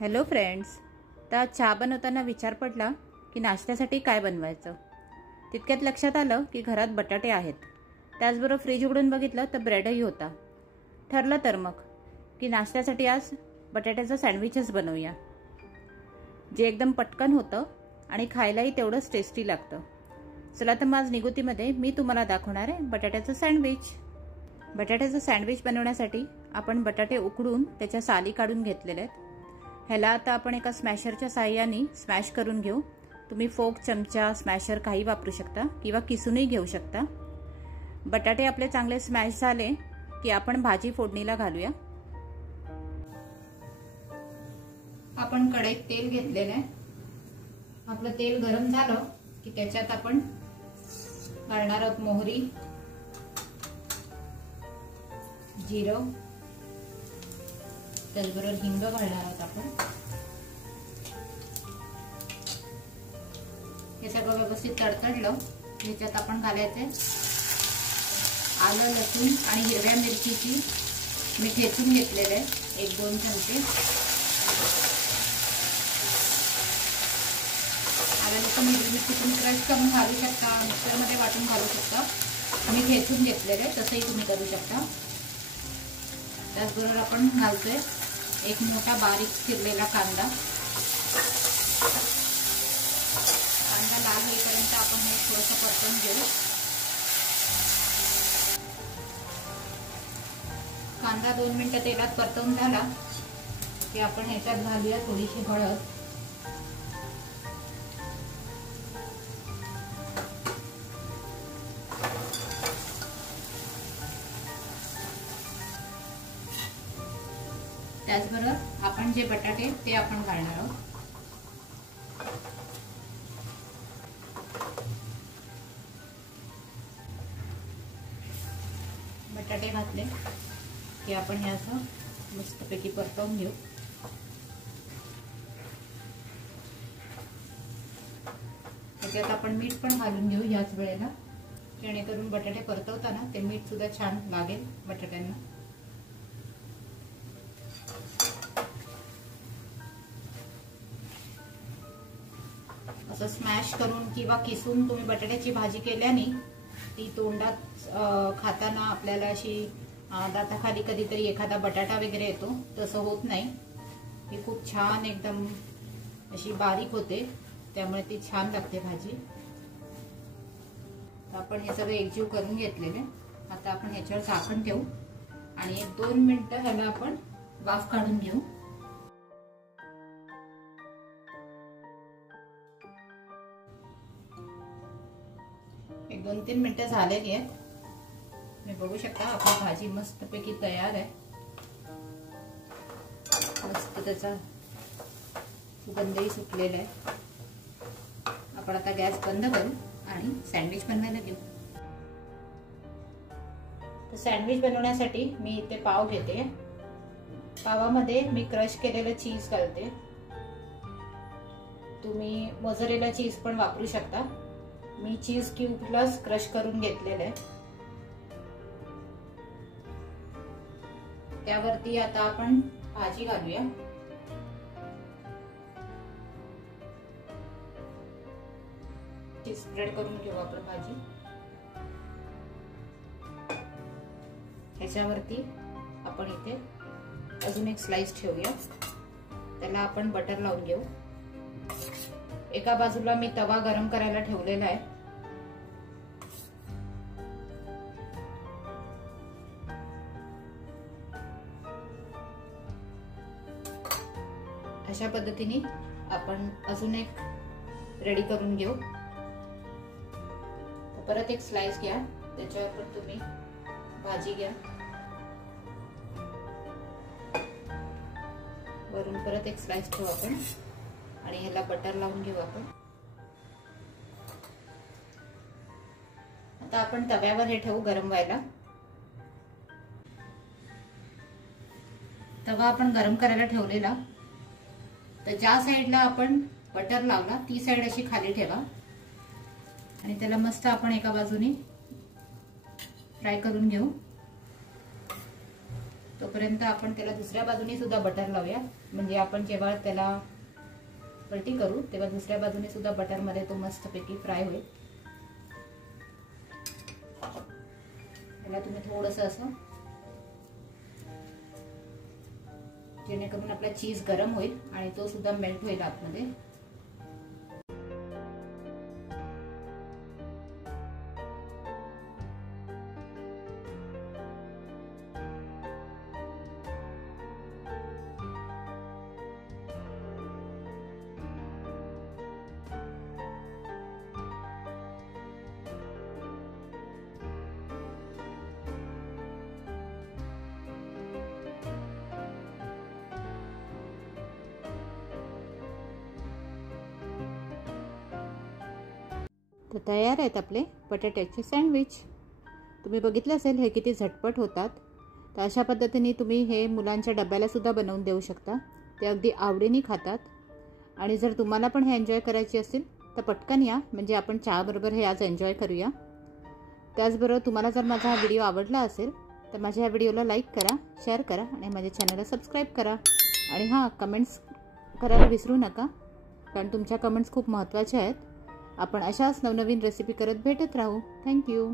Hello friends, तर चहा बनवताना विचार पडला की नाश्त्यासाठी काय बनवायचं. तितक्यात लक्षात आलं की घरात बटाटे आहेत. त्याचबरोबर फ्रीज उघडून बघितलं तर ब्रेडही होता. ठरलं तर मग की नाश्त्यासाठी आज बटाट्याचं सँडविचच बनवूया, जे एकदम पटकन होतं आणि खायलाही तेवढंच टेस्टी लागतं. चला तर मग आज निगुतीमध्ये मी तुम्हाला दाखवणार आहे बटाट्याचं सँडविच. बटाट्याचं सँडविच बनवण्यासाठी आपण बटाटे उकडून त्याच्या साली काढून घेतलेले आहेत. ह्याला आता आपण एका स्मॅशरच्या साहाय्याने स्मॅश करून घेऊ. तुम्ही फोक, चमचा, स्मॅशर काही वापरू शकता किंवा किसूनही घेऊ शकता. बटाटे आपले चांगले स्मॅश झाले की आपण भाजी फोडणीला घालूया. आपण कढईत तेल घेतलेलं आहे. आपलं तेल गरम झालं की त्याच्यात आपण घालणार आहोत मोहरी, जिरं, त्याचबरोबर हिंग घालणार आहोत आपण. हे सगळं व्यवस्थित तडतडलं ह्याच्यात आपण घालायचे आलं, लसूण आणि हिरव्या मिरचीची मी ठेचून घेतलेले आहे 1-2 चमचे. आलं, लसूण, हिरवी मिरची तुम्ही क्रश करून घालू शकता, मिक्सरमध्ये वाटून घालू शकता. मी ठेचून घेतलेले आहे, तसंही तुम्ही करू शकता. त्याचबरोबर आपण घालतोय एक मोठा बारीक चिरलेला कांदा. कांदा लाल होईपर्यंत आपण हे थोडंसं परतून घेऊ. कांदा 2 मिनिटं तेलात परतवून झाला की आपण ह्याच्यात घालूया थोडीशी हळद, त्याचबरोबर आपण जे बटाटे ते आपण घालणार आहोत. बटाटे घातले की आपण हे असं मस्तपैकी परतवून घेऊ. त्याच्यात आपण मीठ पण घालून घेऊ याच वेळेला, जेणेकरून बटाटे परतवताना ते मीठ सुद्धा छान लागेल बटाट्यांना. असं स्मॅश करून किंवा किसून तुम्ही बटाट्याची भाजी केल्याने ती तोंडात खाताना आपल्याला अशी दाताखाली कधीतरी एखादा बटाटा वगैरे येतो, तसं होत नाही. ही खूप छान एकदम अशी बारीक होते, त्यामुळे ती छान लागते भाजी. आपण हे सगळं एकजीव करून घेतलेले. आता आपण ह्याच्यावर झाकण ठेवू आणि 1-2 मिनिटं ह्याला आपण वाफ काढून घेऊ. एक 2-3 मिनिटं झालेली आहेत. तुम्ही बघू शकता आपली भाजी मस्तपैकी तयार आहे. मस्त त्याचा सुगंधही सुटलेला आहे. आपण आता गॅस बंद करू आणि सँडविच बनवायला घेऊ. तर सँडविच बनवण्यासाठी मी इथे पाव घेते. पावामध्ये मी क्रश केलेलं चीज घालते. तुम्ही मोझरेला चीज पण वापरू शकता. मी चीज क्यूब्स क्रश करून घेतलेलं आहे. त्यावरती आता आपण भाजी घालूया. स्प्रेड करून घेऊ आपण भाजी. ह्याच्यावरती आपण इथे अजून एक स्लाइस ठेवूया. त्याला आपण बटर लावून घेऊ. एका बाजूला मी तवा गरम करायला ठेवलेला आहे. अशा पद्धतीने आपण अजून एक रेडी करून घेऊ. परत एक स्लाइस घ्या, त्याच्यावर पण तुम्ही भाजी घ्या. वरून परत एक स्लाइस ठेवू आपण आणि ह्याला बटर लावून घेऊ आपण. आता आपण तव्यावर हे ठेवू गरम व्हायला. तवा आपण गरम करायला ठेवलेला, तर ज्या साईडला आपण बटर लावला ती साईड अशी खाली ठेवा आणि त्याला मस्त आपण एका बाजूने फ्राय करून घेऊ. तोपर्यंत आपण त्याला दुसऱ्या बाजूने सुद्धा बटर लावूया, म्हणजे आपण जेव्हा त्याला पलटी करू तेव्हा दुसऱ्या बाजूने सुद्धा बटरमध्ये तो मस्तपैकी फ्राय होईल. त्याला तुम्ही थोडंसं असं, जेणेकरून आपला चीज गरम होईल आणि तो सुद्धा मेल्ट होईल आतमध्ये. तर तयार आहेत आपले बटाट्याचे सँडविच. तुम्ही बघितलं असेल हे किती झटपट होतात. तर अशा पद्धतीने तुम्ही हे मुलांच्या डब्याला सुद्धा बनवून देऊ शकता. ते अगदी आवडीने खातात. आणि जर तुम्हाला पण हे एन्जॉय करायचे असेल तर पटकन या, म्हणजे आपण चहाबरोबर हे आज एन्जॉय करूया. त्याचबरोबर तुम्हाला जर माझा हा व्हिडिओ आवडला असेल तर माझ्या ह्या व्हिडिओला लाईक करा, शेअर करा आणि माझ्या चॅनलला सबस्क्राईब करा. आणि हां, कमेंट्स करायला विसरू नका, कारण तुमच्या कमेंट्स खूप महत्त्वाच्या आहेत. आपण अशाच नवनवीन रेसिपी करत भेटत राहू. थँक्यू.